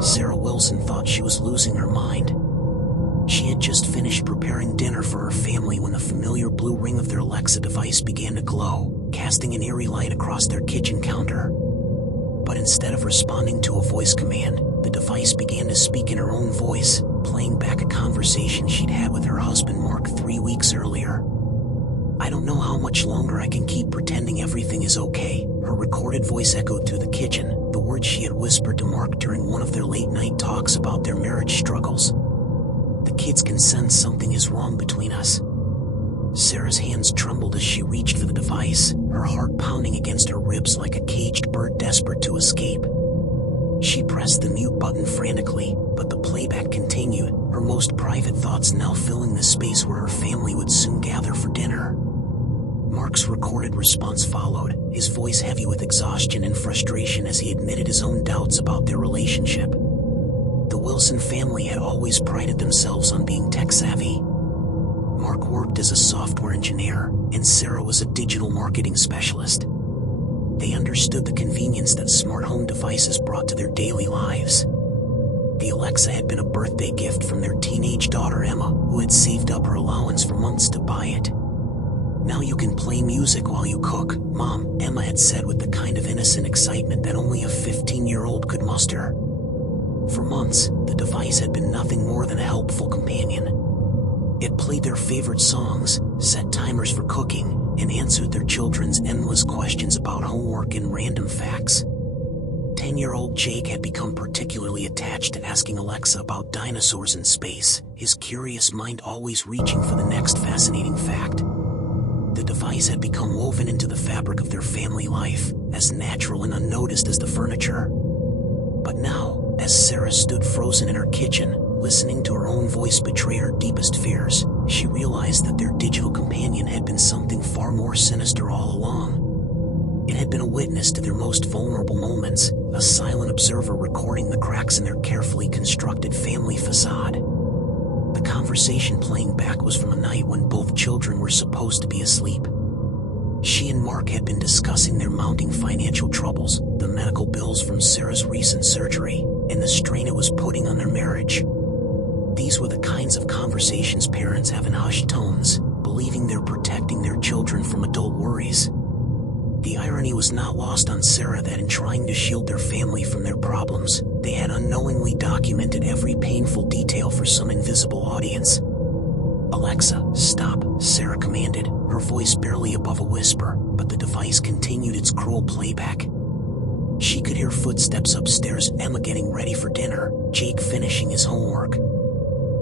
Sarah Wilson thought she was losing her mind. She had just finished preparing dinner for her family when the familiar blue ring of their Alexa device began to glow, casting an eerie light across their kitchen counter. But instead of responding to a voice command, the device began to speak in her own voice, playing back a conversation she'd had with her husband Mark 3 weeks earlier. "I don't know how much longer I can keep pretending everything is okay," her recorded voice echoed through the kitchen, the words she had whispered to Mark during one of their late-night talks about their marriage struggles. "The kids can sense something is wrong between us." Sarah's hands trembled as she reached for the device, her heart pounding against her ribs like a caged bird desperate to escape. She pressed the mute button frantically, but the playback continued, her most private thoughts now filling the space where her family would soon gather for dinner. Mark's recorded response followed, his voice heavy with exhaustion and frustration as he admitted his own doubts about their relationship. The Wilson family had always prided themselves on being tech-savvy. Mark worked as a software engineer, and Sarah was a digital marketing specialist. They understood the convenience that smart home devices brought to their daily lives. The Alexa had been a birthday gift from their teenage daughter Emma, who had saved up her allowance for months to buy it. "Now you can play music while you cook, Mom," Emma had said with the kind of innocent excitement that only a 15-year-old could muster. For months, the device had been nothing more than a helpful companion. It played their favorite songs, set timers for cooking, and answered their children's endless questions about homework and random facts. 10-year-old Jake had become particularly attached to asking Alexa about dinosaurs in space, his curious mind always reaching for the next fascinating fact. The device had become woven into the fabric of their family life, as natural and unnoticed as the furniture. But now, as Sarah stood frozen in her kitchen, listening to her own voice betray her deepest fears, she realized that their digital companion had been something far more sinister all along. It had been a witness to their most vulnerable moments, a silent observer recording the cracks in their carefully constructed family facade. The conversation playing back was from a night when both children were supposed to be asleep. She and Mark had been discussing their mounting financial troubles, the medical bills from Sarah's recent surgery, and the strain it was putting on their marriage. These were the kinds of conversations parents have in hushed tones, believing they're protecting their children from adult worries. The irony was not lost on Sarah that in trying to shield their family from their problems, they had unknowingly documented every painful detail for some invisible audience. "Alexa, stop," Sarah commanded, her voice barely above a whisper, but the device continued its cruel playback. She could hear footsteps upstairs, Emma getting ready for dinner, Jake finishing his homework.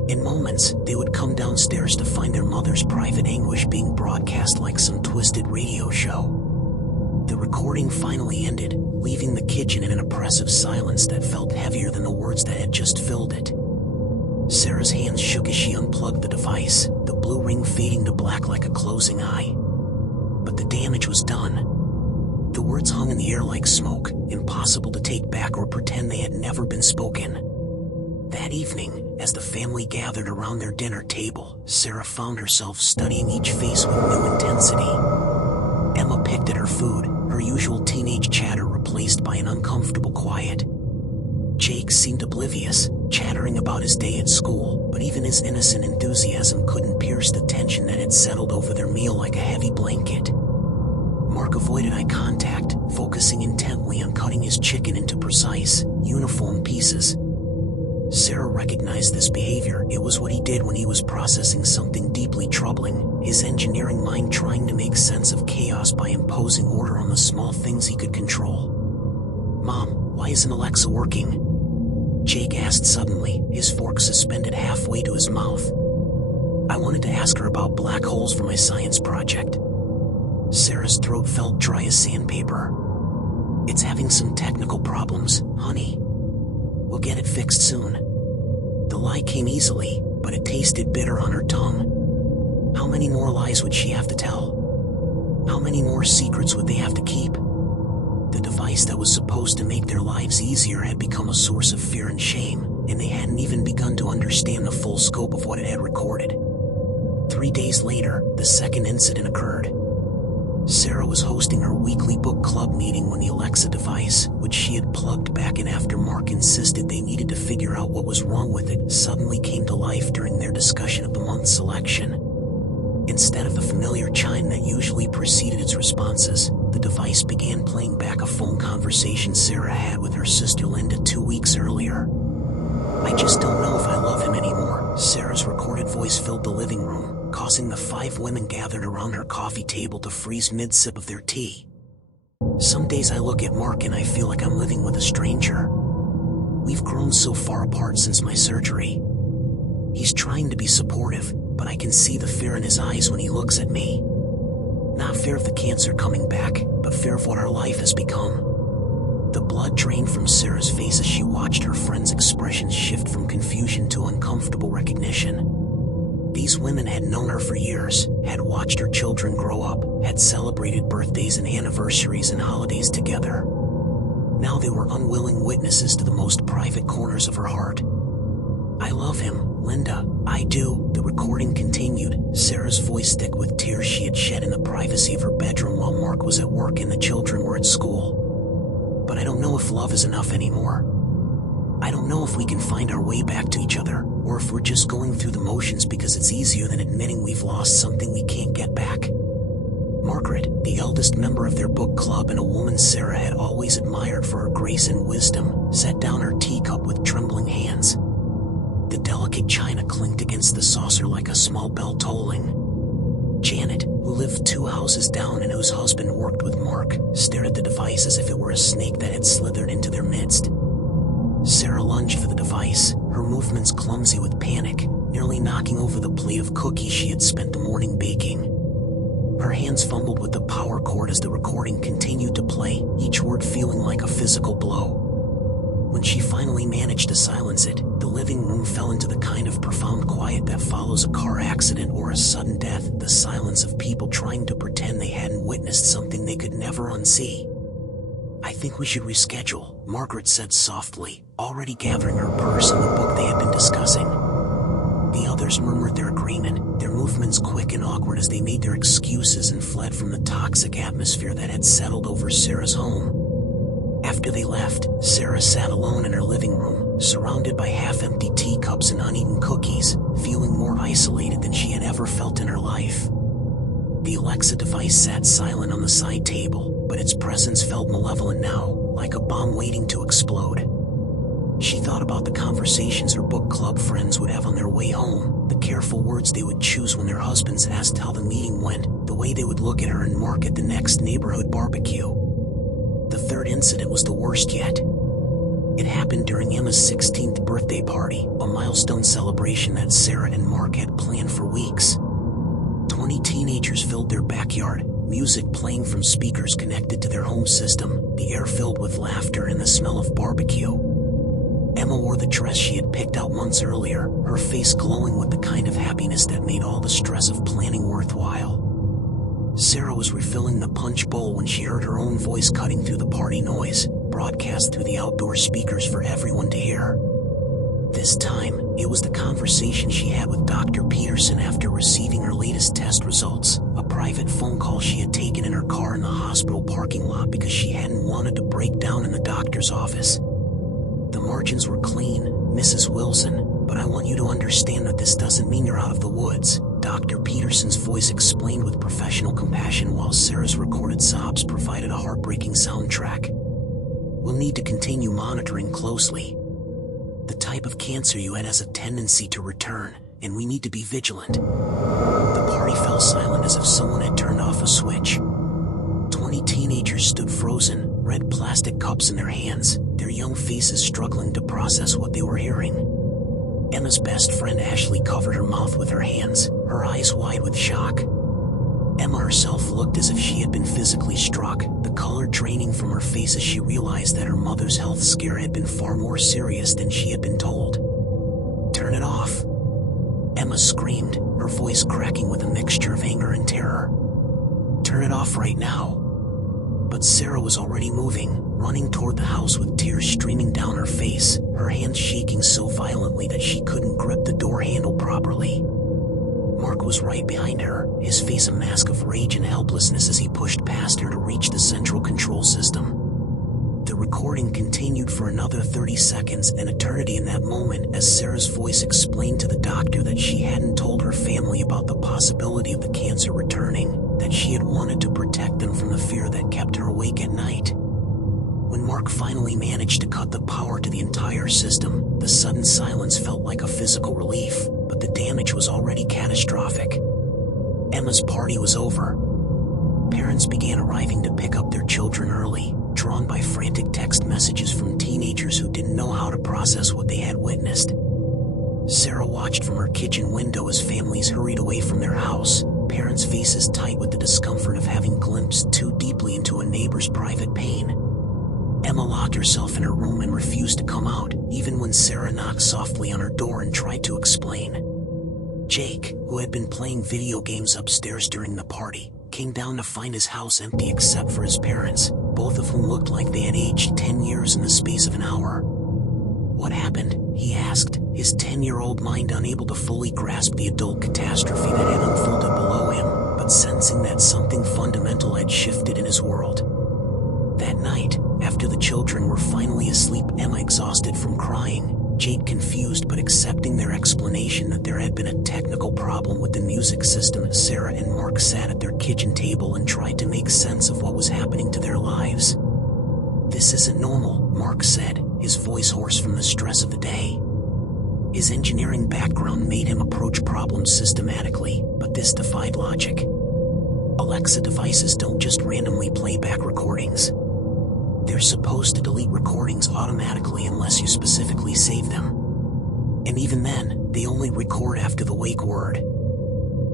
In moments, they would come downstairs to find their mother's private anguish being broadcast like some twisted radio show. The recording finally ended, leaving the kitchen in an oppressive silence that felt heavier than the words that had just filled it. Sarah's hands shook as she unplugged the device, the blue ring fading to black like a closing eye. But the damage was done. The words hung in the air like smoke, impossible to take back or pretend they had never been spoken. That evening, as the family gathered around their dinner table, Sarah found herself studying each face with new intensity. Emma picked at her food, her usual teenage chatter replaced by an uncomfortable quiet. Jake seemed oblivious, chattering about his day at school, but even his innocent enthusiasm couldn't pierce the tension that had settled over their meal like a heavy blanket. Mark avoided eye contact, focusing intently on cutting his chicken into precise, uniform pieces. Sarah recognized this behavior. It was what he did when he was processing something deeply troubling, his engineering mind trying to make sense of chaos by imposing order on the small things he could control. "Mom, why isn't Alexa working?" Jake asked suddenly, his fork suspended halfway to his mouth. "I wanted to ask her about black holes for my science project." Sarah's throat felt dry as sandpaper. "It's having some technical problems, honey. We'll get it fixed soon." The lie came easily, but it tasted bitter on her tongue. How many more lies would she have to tell? How many more secrets would they have to keep? The device that was supposed to make their lives easier had become a source of fear and shame, and they hadn't even begun to understand the full scope of what it had recorded. 3 days later, the second incident occurred. Sarah was hosting her weekly book club meeting when the Alexa device, which she had plugged back in after Mark insisted they needed to figure out what was wrong with it, suddenly came to life during their discussion of the month's selection. Instead of the familiar chime that usually preceded its responses, the device began playing back a phone conversation Sarah had with her sister Linda 2 weeks earlier. "I just don't know if I love him anymore." Sarah's recorded voice filled the living room, causing the 5 women gathered around her coffee table to freeze mid-sip of their tea. "Some days I look at Mark and I feel like I'm living with a stranger. We've grown so far apart since my surgery. He's trying to be supportive, but I can see the fear in his eyes when he looks at me. Not fear of the cancer coming back, but fear of what our life has become." The blood drained from Sarah's face as she watched her friend's expressions shift from confusion to uncomfortable recognition. These women had known her for years, had watched her children grow up, had celebrated birthdays and anniversaries and holidays together. Now they were unwilling witnesses to the most private corners of her heart. "I love him, Linda, I do," the recording continued, Sarah's voice thick with tears she had shed in the privacy of her bedroom while Mark was at work and the children were at school. "But I don't know if love is enough anymore. I don't know if we can find our way back to each other, or if we're just going through the motions because it's easier than admitting we've lost something we can't get back." Margaret, the eldest member of their book club and a woman Sarah had always admired for her grace and wisdom, set down her teacup with trembling hands. The delicate china clinked against the saucer like a small bell tolling. Janet, who lived 2 houses down and whose husband worked with Mark, stared at the device as if it were a snake that had slithered into their midst. Sarah lunged for the device, her movements clumsy with panic, nearly knocking over the plate of cookies she had spent the morning baking. Her hands fumbled with the power cord as the recording continued to play, each word feeling like a physical blow. When she finally managed to silence it, the living room fell into the kind of profound quiet that follows a car accident or a sudden death, the silence of people trying to pretend they hadn't witnessed something they could never unsee. "I think we should reschedule," Margaret said softly, already gathering her purse and the book they had been discussing. The others murmured their agreement, their movements quick and awkward as they made their excuses and fled from the toxic atmosphere that had settled over Sarah's home. After they left, Sarah sat alone in her living room, surrounded by half-empty teacups and uneaten cookies, feeling more isolated than she had ever felt in her life. The Alexa device sat silent on the side table, but its presence felt malevolent now, like a bomb waiting to explode. She thought about the conversations her book club friends would have on their way home, the careful words they would choose when their husbands asked how the meeting went, the way they would look at her and Mark at the next neighborhood barbecue. The third incident was the worst yet. It happened during Emma's 16th birthday party, a milestone celebration that Sarah and Mark had planned for weeks. 20 teenagers filled their backyard, music playing from speakers connected to their home system, the air filled with laughter and the smell of barbecue. Emma wore the dress she had picked out months earlier, her face glowing with the kind of happiness that made all the stress of planning worthwhile. Sarah was refilling the punch bowl when she heard her own voice cutting through the party noise, broadcast through the outdoor speakers for everyone to hear. This time, it was the conversation she had with Dr. Peterson after receiving her latest test results, a private phone call she had taken in her car in the hospital parking lot because she hadn't wanted to break down in the doctor's office. "The margins were clean, Mrs. Wilson, but I want you to understand that this doesn't mean you're out of the woods," Dr. Peterson's voice explained with professional compassion while Sarah's recorded sobs provided a heartbreaking soundtrack. "We'll need to continue monitoring closely. The type of cancer you had has a tendency to return, and we need to be vigilant." The party fell silent as if someone had turned off a switch. 20 teenagers stood frozen, red plastic cups in their hands, their young faces struggling to process what they were hearing. Emma's best friend Ashley covered her mouth with her hands, her eyes wide with shock. Emma herself looked as if she had been physically struck, the color draining from her face as she realized that her mother's health scare had been far more serious than she had been told. "Turn it off!" Emma screamed, her voice cracking with a mixture of anger and terror. "Turn it off right now!" But Sarah was already moving, running toward the house with tears streaming down her face, her hands shaking so violently that she couldn't grip the door handle properly. Mark was right behind her, his face a mask of rage and helplessness as he pushed past her to reach the central control system. The recording continued for another 30 seconds, an eternity in that moment, as Sarah's voice explained to the doctor that she hadn't told her family about the possibility of the cancer returning, that she had wanted to protect them from the fear that kept her awake at night. When Mark finally managed to cut the power to the entire system, the sudden silence felt like a physical relief, but the damage was already catastrophic. Emma's party was over. Parents began arriving to pick up their children early, drawn by frantic text messages from teenagers who didn't know how to process what they had witnessed. Sarah watched from her kitchen window as families hurried away from their house, parents' faces tight with the discomfort of having glimpsed too deeply into a neighbor's private pain. Emma locked herself in her room and refused to come out, even when Sarah knocked softly on her door and tried to explain. Jake, who had been playing video games upstairs during the party, came down to find his house empty except for his parents, both of whom looked like they had aged 10 years in the space of an hour. "What happened?" he asked, his 10-year-old mind unable to fully grasp the adult catastrophe that had unfolded below him, but sensing that something fundamental had shifted in his world. That night, after the children were finally asleep, Emma exhausted from crying, Jake confused but accepting their explanation that there had been a technical problem with the music system, Sarah and Mark sat at their kitchen table and tried to make sense of what was happening to their lives. "This isn't normal," Mark said, his voice hoarse from the stress of the day. His engineering background made him approach problems systematically, but this defied logic. Alexa devices don't just randomly play back recordings. They're supposed to delete recordings automatically unless you specifically save them. And even then, they only record after the wake word.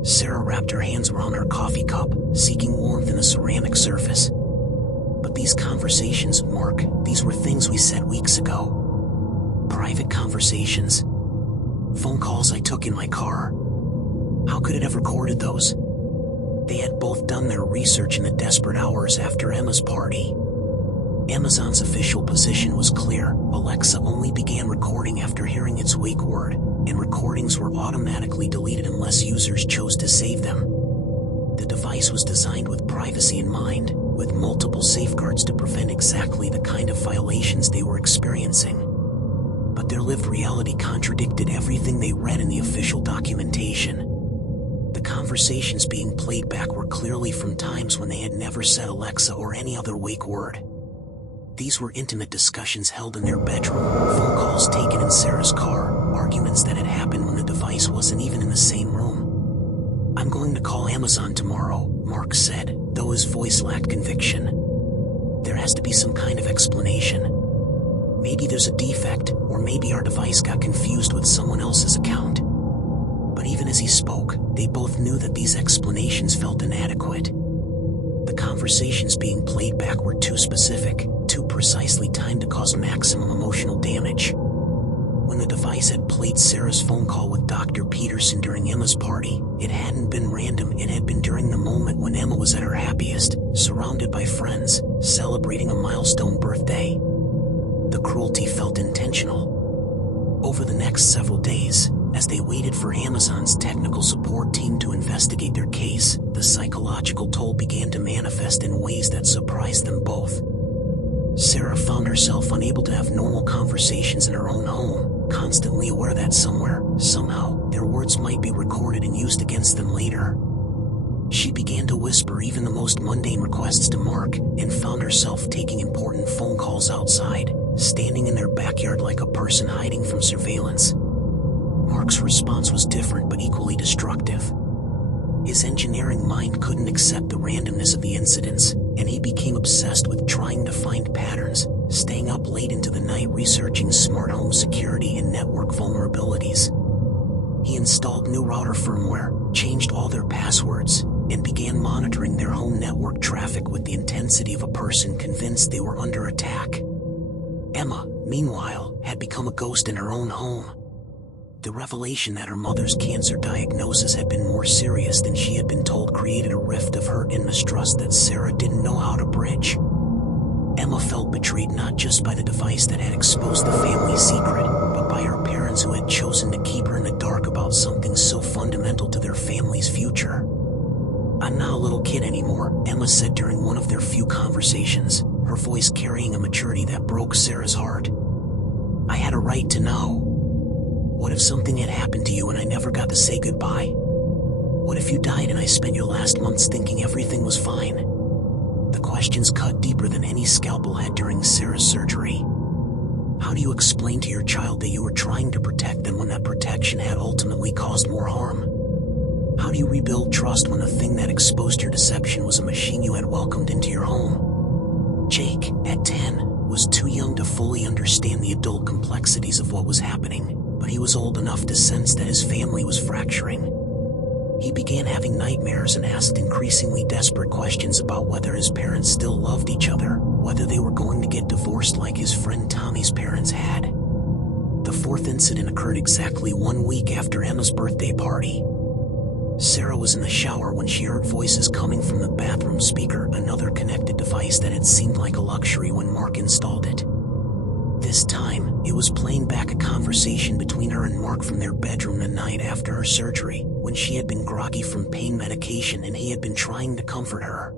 Sarah wrapped her hands around her coffee cup, seeking warmth in the ceramic surface. "But these conversations, Mark, these were things we said weeks ago. Private conversations. Phone calls I took in my car. How could it have recorded those?" They had both done their research in the desperate hours after Emma's party. Amazon's official position was clear. Alexa only began recording after hearing its wake word, and recordings were automatically deleted unless users chose to save them. The device was designed with privacy in mind, with multiple safeguards to prevent exactly the kind of violations they were experiencing. But their lived reality contradicted everything they read in the official documentation. The conversations being played back were clearly from times when they had never said Alexa or any other wake word. These were intimate discussions held in their bedroom, phone calls taken in Sarah's car, arguments that had happened when the device wasn't even in the same room. "I'm going to call Amazon tomorrow," Mark said, though his voice lacked conviction. "There has to be some kind of explanation. Maybe there's a defect, or maybe our device got confused with someone else's account." But even as he spoke, they both knew that these explanations felt inadequate. The conversations being played back were too specific, too precisely timed to cause maximum emotional damage. When the device had played Sarah's phone call with Dr. Peterson during Emma's party, it hadn't been random, it had been during the moment when Emma was at her happiest, surrounded by friends, celebrating a milestone birthday. The cruelty felt intentional. Over the next several days, as they waited for Amazon's technical support team to investigate their case, the psychological toll began to manifest in ways that surprised them both. Sarah found herself unable to have normal conversations in her own home, constantly aware that somewhere, somehow, their words might be recorded and used against them later. She began to whisper even the most mundane requests to Mark, and found herself taking important phone calls outside, standing in their backyard like a person hiding from surveillance. Mark's response was different but equally destructive. His engineering mind couldn't accept the randomness of the incidents, and he became obsessed with trying to find patterns, staying up late into the night researching smart home security and network vulnerabilities. He installed new router firmware, changed all their passwords, and began monitoring their home network traffic with the intensity of a person convinced they were under attack. Emma, meanwhile, had become a ghost in her own home. The revelation that her mother's cancer diagnosis had been more serious than she had been told created a rift of hurt and mistrust that Sarah didn't know how to bridge. Emma felt betrayed not just by the device that had exposed the family secret, but by her parents who had chosen to keep her in the dark about something so fundamental to their family's future. "I'm not a little kid anymore," Emma said during one of their few conversations, her voice carrying a maturity that broke Sarah's heart. "I had a right to know. What if something had happened to you and I never got to say goodbye? What if you died and I spent your last months thinking everything was fine?" The questions cut deeper than any scalpel had during Sarah's surgery. How do you explain to your child that you were trying to protect them when that protection had ultimately caused more harm? How do you rebuild trust when the thing that exposed your deception was a machine you had welcomed into your home? Jake, at 10, was too young to fully understand the adult complexities of what was happening, but he was old enough to sense that his family was fracturing. He began having nightmares and asked increasingly desperate questions about whether his parents still loved each other, whether they were going to get divorced like his friend Tommy's parents had. The fourth incident occurred exactly 1 week after Emma's birthday party. Sarah was in the shower when she heard voices coming from the bathroom speaker, another connected device that had seemed like a luxury when Mark installed it. This time, it was playing back a conversation between her and Mark from their bedroom the night after her surgery, when she had been groggy from pain medication and he had been trying to comfort her.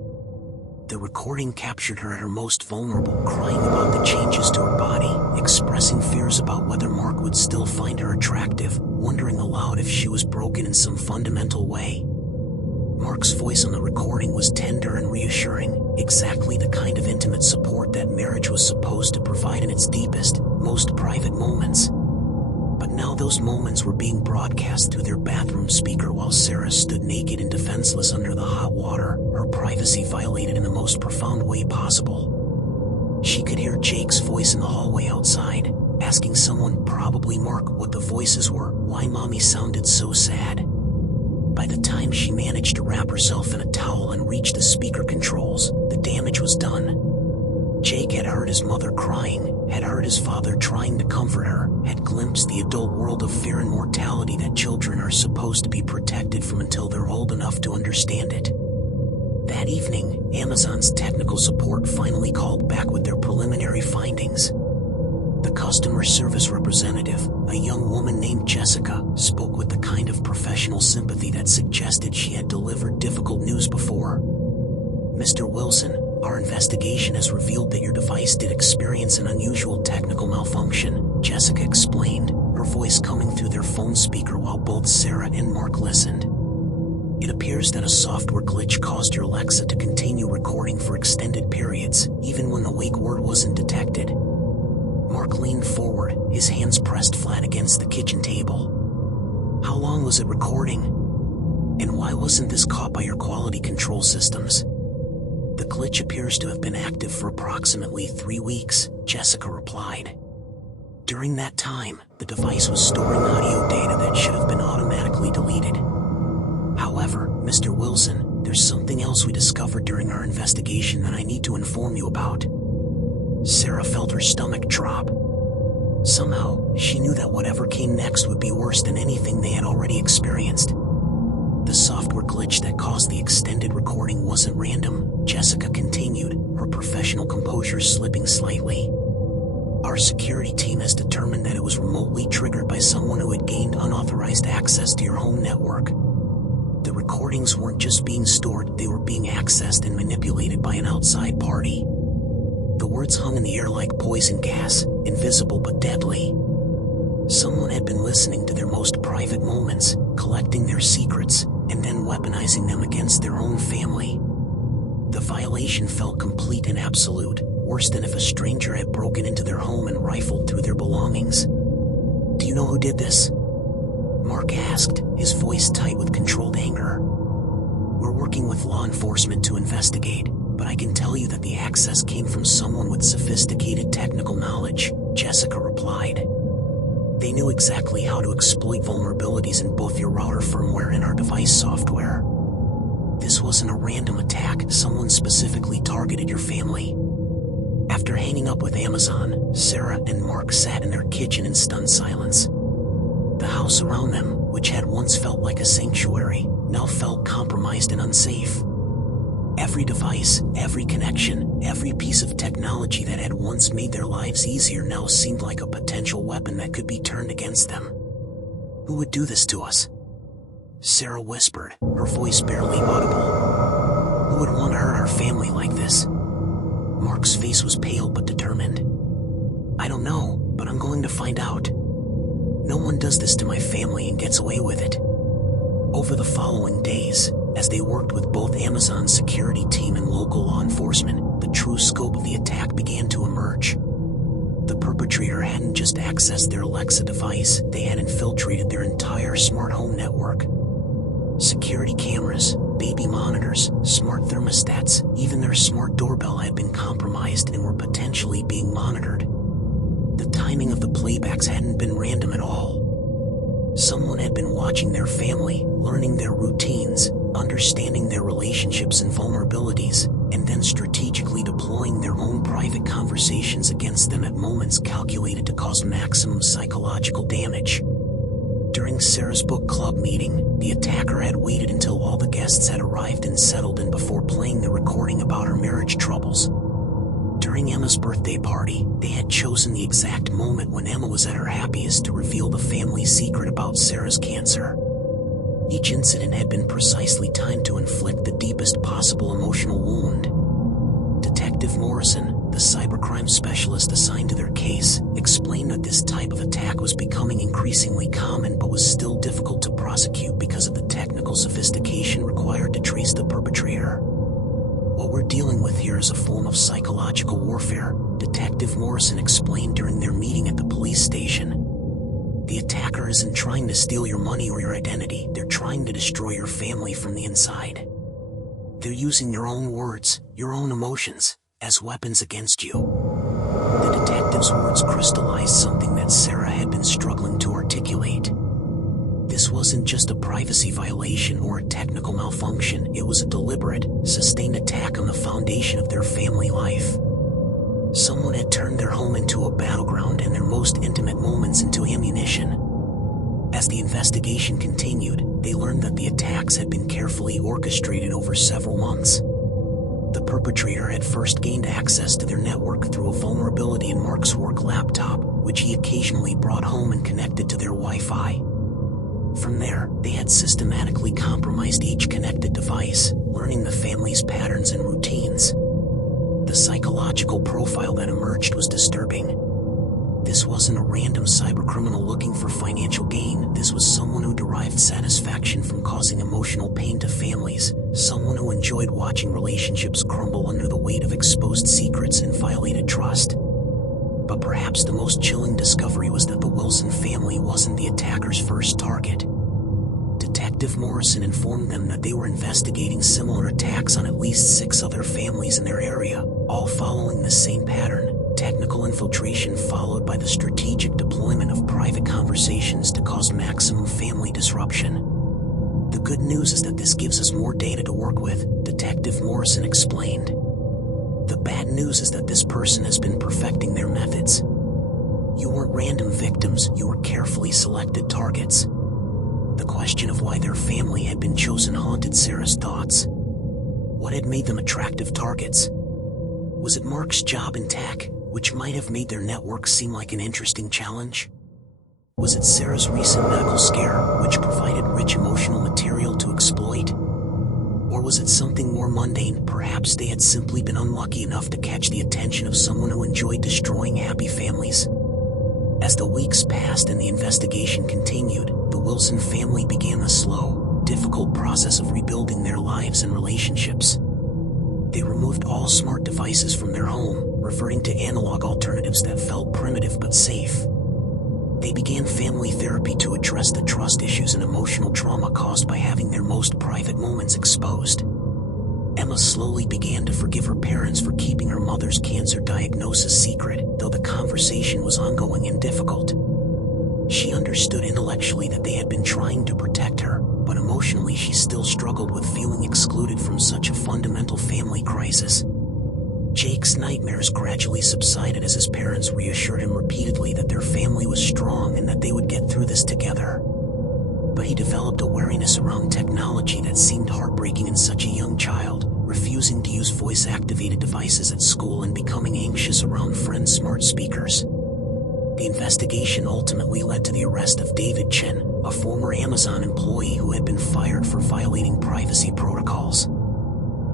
The recording captured her at her most vulnerable, crying about the changes to her body, expressing fears about whether Mark would still find her attractive, wondering aloud if she was broken in some fundamental way. Mark's voice on the recording was tender and reassuring, exactly the kind of intimate support that marriage was supposed to provide in its deepest, most private moments. But now those moments were being broadcast through their bathroom speaker while Sarah stood naked and defenseless under the hot water, her privacy violated in the most profound way possible. She could hear Jake's voice in the hallway outside, asking someone, probably Mark, what the voices were, why Mommy sounded so sad. By the time she managed to wrap herself in a towel and reach the speaker controls, the damage was done. Jake had heard his mother crying, had heard his father trying to comfort her, had glimpsed the adult world of fear and mortality that children are supposed to be protected from until they're old enough to understand it. That evening, Amazon's technical support finally called back with their preliminary findings. The customer service representative, a young woman named Jessica, spoke with the kind of professional sympathy that suggested she had delivered difficult news before. "Mr. Wilson, our investigation has revealed that your device did experience an unusual technical malfunction," Jessica explained, her voice coming through their phone speaker while both Sarah and Mark listened. "It appears that a software glitch caused your Alexa to continue recording for extended periods, even when the wake word wasn't detected." Mark leaned forward, his hands pressed flat against the kitchen table. "How long was it recording? And why wasn't this caught by your quality control systems?" "The glitch appears to have been active for approximately 3 weeks, Jessica replied. "During that time, the device was storing audio data that should have been automatically deleted. However, Mr. Wilson, there's something else we discovered during our investigation that I need to inform you about." Sarah felt her stomach drop. Somehow, she knew that whatever came next would be worse than anything they had already experienced. "The software glitch that caused the extended recording wasn't random," Jessica continued, her professional composure slipping slightly. "Our security team has determined that it was remotely triggered by someone who had gained unauthorized access to your home network. The recordings weren't just being stored, they were being accessed and manipulated by an outside party." The words hung in the air like poison gas, invisible but deadly. Someone had been listening to their most private moments, collecting their secrets, and then weaponizing them against their own family. The violation felt complete and absolute, worse than if a stranger had broken into their home and rifled through their belongings. "Do you know who did this?" Mark asked, his voice tight with controlled anger. "We're working with law enforcement to investigate, but I can tell you that the access came from someone with sophisticated technical knowledge," Jessica replied. "They knew exactly how to exploit vulnerabilities in both your router firmware and our device software. This wasn't a random attack, someone specifically targeted your family." After hanging up with Amazon, Sarah and Mark sat in their kitchen in stunned silence. The house around them, which had once felt like a sanctuary, now felt compromised and unsafe. Every device, every connection, every piece of technology that had once made their lives easier now seemed like a potential weapon that could be turned against them. Who would do this to us? Sarah whispered, her voice barely audible. Who would want to hurt our family like this? Mark's face was pale but determined. I don't know, but I'm going to find out. No one does this to my family and gets away with it. Over the following days, as they worked with both Amazon's security team and local law enforcement, the true scope of the attack began to emerge. The perpetrator hadn't just accessed their Alexa device, they had infiltrated their entire smart home network. Security cameras, baby monitors, smart thermostats, even their smart doorbell had been compromised and were potentially being monitored. The timing of the playbacks hadn't been random at all. Someone had been watching their family, learning their routines, understanding their relationships and vulnerabilities, and then strategically deploying their own private conversations against them at moments calculated to cause maximum psychological damage. During Sarah's book club meeting, the attacker had waited until all the guests had arrived and settled in before playing the recording about her marriage troubles. During Emma's birthday party, they had chosen the exact moment when Emma was at her happiest to reveal the family secret about Sarah's cancer. Each incident had been precisely timed to inflict the deepest possible emotional wound. Detective Morrison, the cybercrime specialist assigned to their case, explained that this type of attack was becoming increasingly common but was still difficult to prosecute because of the technical sophistication required to trace the perpetrator. What we're dealing with here is a form of psychological warfare, Detective Morrison explained during their meeting at the police station. The attacker isn't trying to steal your money or your identity, they're trying to destroy your family from the inside. They're using your own words, your own emotions, as weapons against you. The detective's words crystallized something that Sarah had been struggling to articulate. This wasn't just a privacy violation or a technical malfunction, it was a deliberate, sustained attack on the foundation of their family life. Someone had turned their home into a battleground and their most intimate moments into ammunition. As the investigation continued, they learned that the attacks had been carefully orchestrated over several months. The perpetrator had first gained access to their network through a vulnerability in Mark's work laptop, which he occasionally brought home and connected to their Wi-Fi. From there, they had systematically compromised each connected device, learning the family's patterns and routines. The psychological profile that emerged was disturbing. This wasn't a random cybercriminal looking for financial gain. This was someone who derived satisfaction from causing emotional pain to families, someone who enjoyed watching relationships crumble under the weight of exposed secrets and violated trust. But perhaps the most chilling discovery was that the Wilson family wasn't the attacker's first target. Detective Morrison informed them that they were investigating similar attacks on at least 6 other families in their area, all following the same pattern: technical infiltration followed by the strategic deployment of private conversations to cause maximum family disruption. The good news is that this gives us more data to work with, Detective Morrison explained. The bad news is that this person has been perfecting their methods. You weren't random victims, you were carefully selected targets. The question of why their family had been chosen haunted Sarah's thoughts. What had made them attractive targets? Was it Mark's job in tech, which might have made their network seem like an interesting challenge? Was it Sarah's recent medical scare, which provided rich emotional material to exploit? Or was it something more mundane? Perhaps they had simply been unlucky enough to catch the attention of someone who enjoyed destroying happy families. As the weeks passed and the investigation continued, the Wilson family began the slow, difficult process of rebuilding their lives and relationships. They removed all smart devices from their home, reverting to analog alternatives that felt primitive but safe. They began family therapy to address the trust issues and emotional trauma caused by having their most private moments exposed. Emma slowly began to forgive her parents for keeping her mother's cancer diagnosis secret, though the conversation was ongoing and difficult. She understood intellectually that they had been trying to protect her, but emotionally she still struggled with feeling excluded from such a fundamental family crisis. Jake's nightmares gradually subsided as his parents reassured him repeatedly that their family was strong and that they would get through this together. But he developed a wariness around technology that seemed heartbreaking in such a young child, refusing to use voice-activated devices at school and becoming anxious around friends' smart speakers. The investigation ultimately led to the arrest of David Chen, a former Amazon employee who had been fired for violating privacy protocols.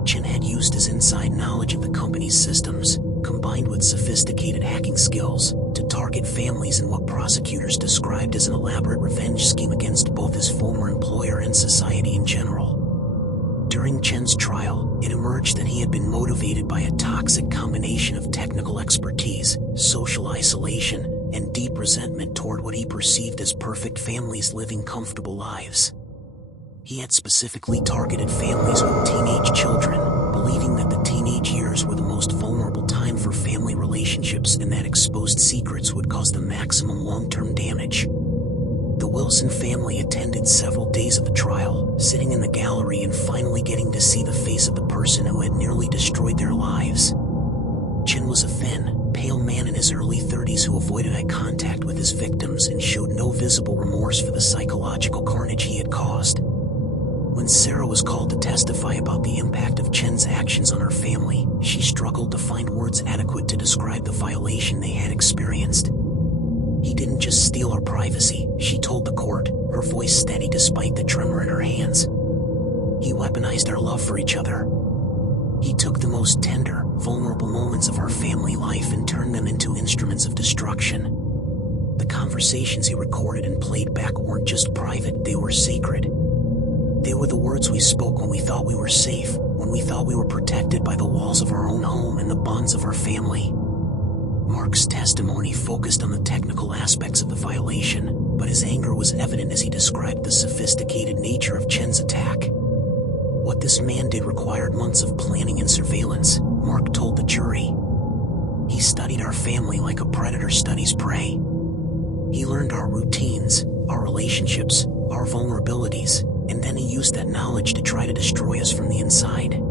Chen had used his inside knowledge of the company's systems, combined with sophisticated hacking skills, to target families in what prosecutors described as an elaborate revenge scheme against both his former employer and society in general. During Chen's trial, it emerged that he had been motivated by a toxic combination of technical expertise, social isolation, and deep resentment toward what he perceived as perfect families living comfortable lives. He had specifically targeted families with teenage children, believing that the teenage years were the most vulnerable time for family relationships and that exposed secrets would cause the maximum long-term damage. The Wilson family attended several days of the trial, sitting in the gallery and finally getting to see the face of the person who had nearly destroyed their lives. Chen was a thin, pale man in his early 30s who avoided eye contact with his victims and showed no visible remorse for the psychological carnage he had caused. When Sarah was called to testify about the impact of Chen's actions on her family, she struggled to find words adequate to describe the violation they had experienced. "He didn't just steal our privacy," she told the court, her voice steady despite the tremor in her hands. "He weaponized our love for each other. He took the most tender, vulnerable moments of our family life and turned them into instruments of destruction. The conversations he recorded and played back weren't just private, they were sacred. They were the words we spoke when we thought we were safe, when we thought we were protected by the walls of our own home and the bonds of our family." Mark's testimony focused on the technical aspects of the violation, but his anger was evident as he described the sophisticated nature of Chen's attack. "What this man did required months of planning and surveillance," Mark told the jury. "He studied our family like a predator studies prey. He learned our routines, our relationships, our vulnerabilities, and then he used that knowledge to try to destroy us from the inside.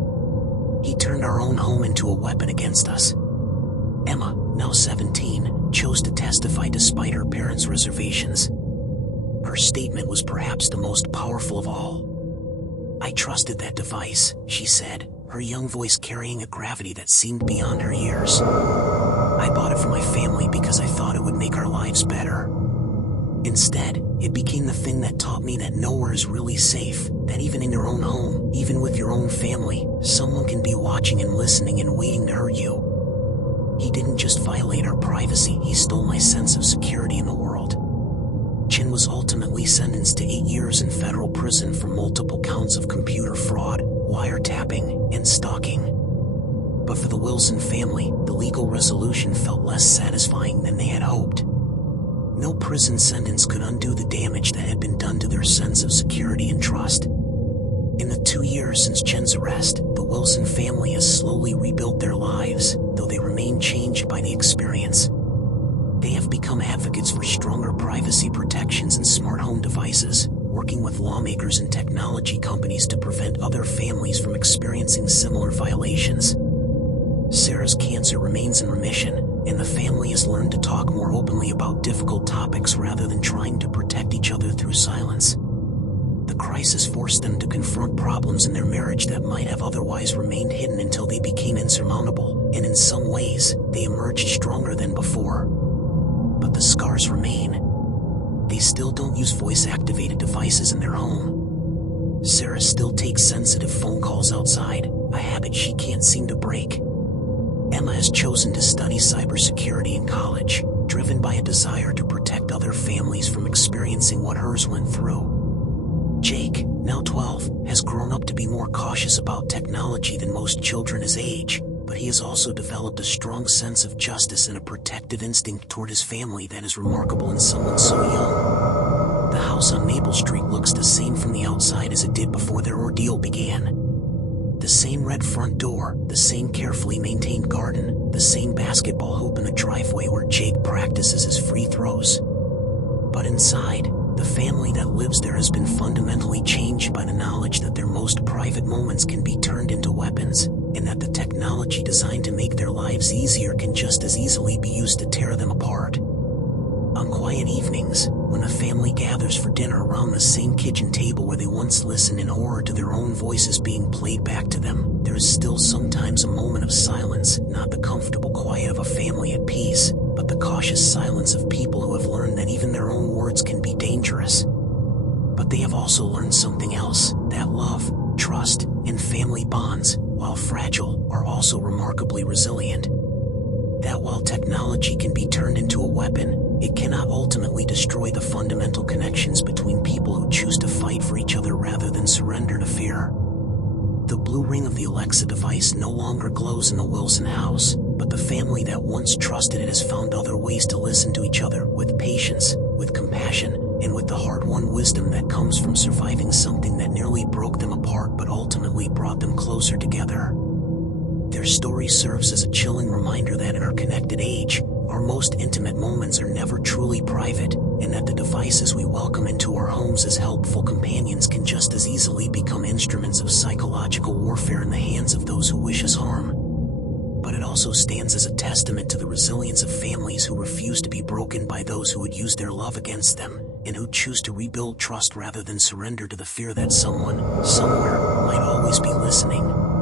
He turned our own home into a weapon against us." Emma, now 17, chose to testify despite her parents' reservations. Her statement was perhaps the most powerful of all. "I trusted that device," she said, her young voice carrying a gravity that seemed beyond her years. "I bought it for my family because I thought it would make our lives better. Instead, it became the thing that taught me that nowhere is really safe, that even in your own home, even with your own family, someone can be watching and listening and waiting to hurt you. He didn't just violate our privacy, he stole my sense of security in the world." Chen was ultimately sentenced to 8 years in federal prison for multiple counts of computer fraud, wiretapping, and stalking. But for the Wilson family, the legal resolution felt less satisfying than they had hoped. No prison sentence could undo the damage that had been done to their sense of security and trust. In the 2 years since Chen's arrest, the Wilson family has slowly rebuilt their lives, though they remain changed by the experience. They have become advocates for stronger privacy protections and smart home devices, working with lawmakers and technology companies to prevent other families from experiencing similar violations. Sarah's cancer remains in remission, and the family has learned to talk more openly about difficult topics rather than trying to protect each other through silence. The crisis forced them to confront problems in their marriage that might have otherwise remained hidden until they became insurmountable, and in some ways, they emerged stronger than before. But the scars remain. They still don't use voice-activated devices in their home. Sarah still takes sensitive phone calls outside, a habit she can't seem to break. Emma has chosen to study cybersecurity in college, driven by a desire to protect other families from experiencing what hers went through. Jake, now 12, has grown up to be more cautious about technology than most children his age, but he has also developed a strong sense of justice and a protective instinct toward his family that is remarkable in someone so young. The house on Maple Street looks the same from the outside as it did before their ordeal began. The same red front door, the same carefully maintained garden, the same basketball hoop in the driveway where Jake practices his free throws. But inside, the family that lives there has been fundamentally changed by the knowledge that their most private moments can be turned into weapons, and that the technology designed to make their lives easier can just as easily be used to tear them apart. On quiet evenings, when a family gathers for dinner around the same kitchen table where they once listened in horror to their own voices being played back to them, there is still sometimes a moment of silence, not the comfortable quiet of a family at peace, but the cautious silence of people who have learned that even their own words can be dangerous. But they have also learned something else, that love, trust, and family bonds, while fragile, are also remarkably resilient. That while technology can be turned into a weapon, it cannot ultimately destroy the fundamental connections between people who choose to fight for each other rather than surrender to fear. The blue ring of the Alexa device no longer glows in the Wilson house, but the family that once trusted it has found other ways to listen to each other with patience, with compassion, and with the hard-won wisdom that comes from surviving something that nearly broke them apart but ultimately brought them closer together. Their story serves as a chilling reminder that in our connected age, our most intimate moments are never truly private, and that the devices we welcome into our homes as helpful companions can just as easily become instruments of psychological warfare in the hands of those who wish us harm. But it also stands as a testament to the resilience of families who refuse to be broken by those who would use their love against them, and who choose to rebuild trust rather than surrender to the fear that someone, somewhere, might always be listening.